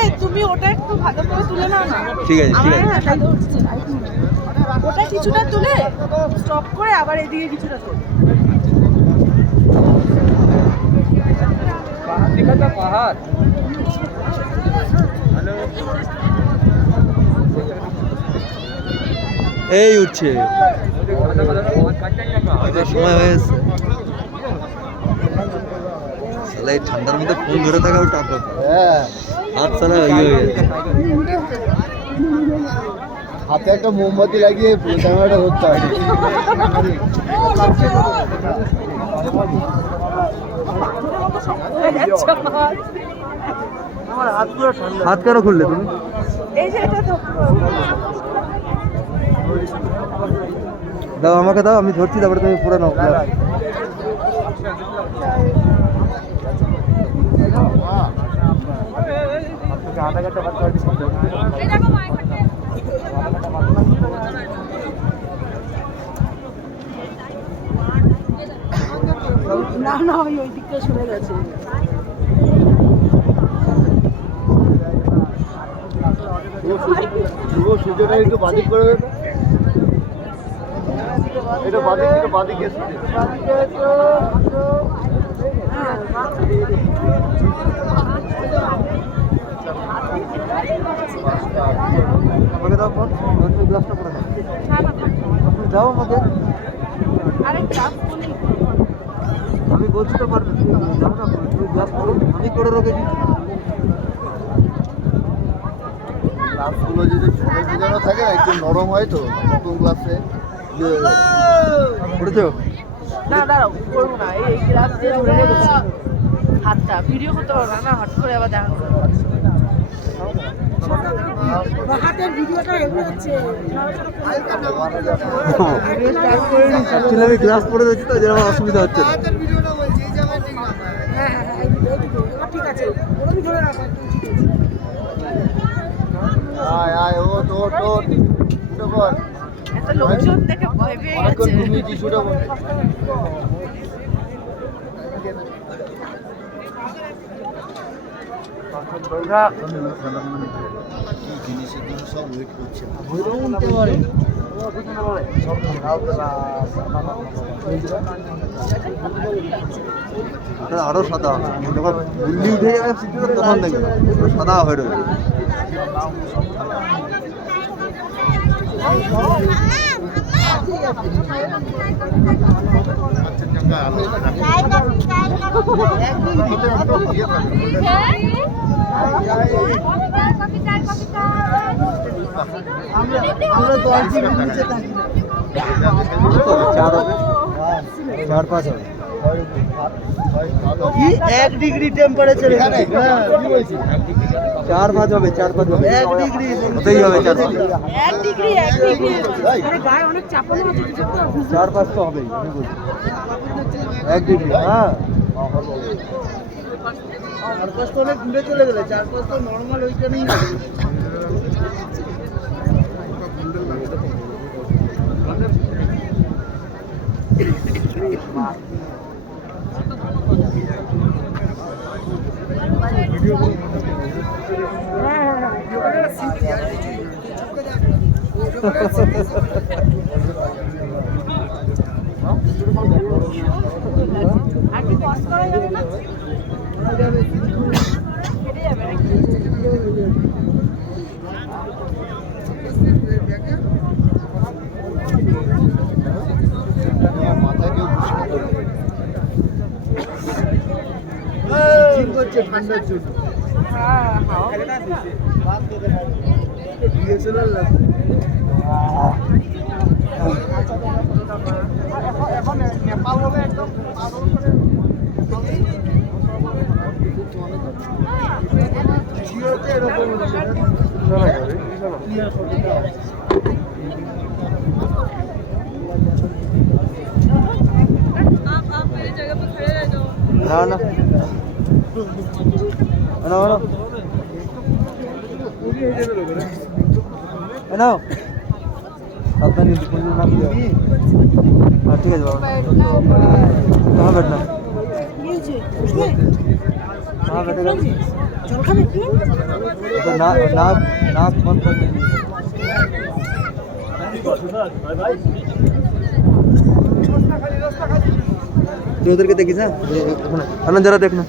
এই তুমি ওটা একটু ভালো করে তুলে নাও না। ঠিক আছে ঠিক আছে। ওটা কিছুটা তুলে স্টপ করে আবার এদিকে কিছুটা তুলে। পাহাড় এই উঠছে সময় হয়েছে। এই ঠান্ডার মধ্যে ফোন ধরে থাকাও টাফ। হ্যাঁ হাত ছাড়া ইয়ে হয়ে যাচ্ছে। হাতে একটা মোমবাতি লাগিয়ে ক্যামেরাটা ধরতে হয়। হাত কেন খুললে তুমি? এই যে এটা তো দাও আমাকে দাও, আমি ধরছি, তারপরে তুমি পুরো নাও। না না ওই দিকটা সরে গেছে। সূর্যটা একটু বাদিক করে দেবে, এটা বাদিক, একটু বাদিক এসে আমাকে দাও ফোন, গ্লাসটা পরে নাও। তুমি দাও আমাকে। আমি বলছি তো পারবে, তুমি যাও না, তুমি গ্লাস করো, আমি করে রেখেছি। গ্লাসগুলো যদি ফোনে বোঝানো থাকে না একটু নরম হয় তো নতুন গ্লাসে করেছো? না দাঁড়াও করবো না, এই গ্লাস দিয়ে ধরে রেখেছি হাতটা, ভিডিও করতে পারবো না হট করে আবার দেখা করবো। হাতের ভিডিওটা এমনি হচ্ছে। আমি গ্লাস পরে দিচ্ছি তো, যেরকম অসুবিধা হচ্ছে না। হ্যাঁ হ্যাঁ হ্যাঁ ঠিক আছে, ওরকম ধরে রাখো একদম ঠিক আছে। আয় আয় ও তো উঠে পড়, একটা লোকজন দেখে ভয় পেয়ে গেছে। তুমি কিছুটা বল। জিনিসের জন্য সব ওয়েট করছে, উঠতে পারে আরো সাদা, যখন গুল্লি উঠে যাবে তখন দেখবে সাদা হয়ে রয়েছে। চার পাঁচ হবে, 1 ডিগ্রি টেম্পারেচার এখানে। 4-5 হবে, 4-5 হবে, 1 ডিগ্রি হতেই হবে। 1 ডিগ্রি আরে গায়ে অনেক চাপানো আছে কিছু তো। 4-5 তো হবেই, আমি বলছি 1 ডিগ্রি। হ্যাঁ 4-5 তো অনেক দূরে চলে গেলে, 4-5 তো নর্মাল ওইখানেই হবে। আর কি পজ করা যাবে না? কেটে যাবে নাকি? মাথায় কেউ করছে ঠান্ডার জন্য। হ্যাঁ হাওয়া ডিএসএলআর লাগবে। এখন নেপাল হবে একদম এরকম হচ্ছে না না নাও, আপনার হ্যাঁ ঠিক আছে বাবা कहाँ बैठना कहाँ बैठेगा तो नाक नाक बंद कर उधर के देखिस ना जरा देखना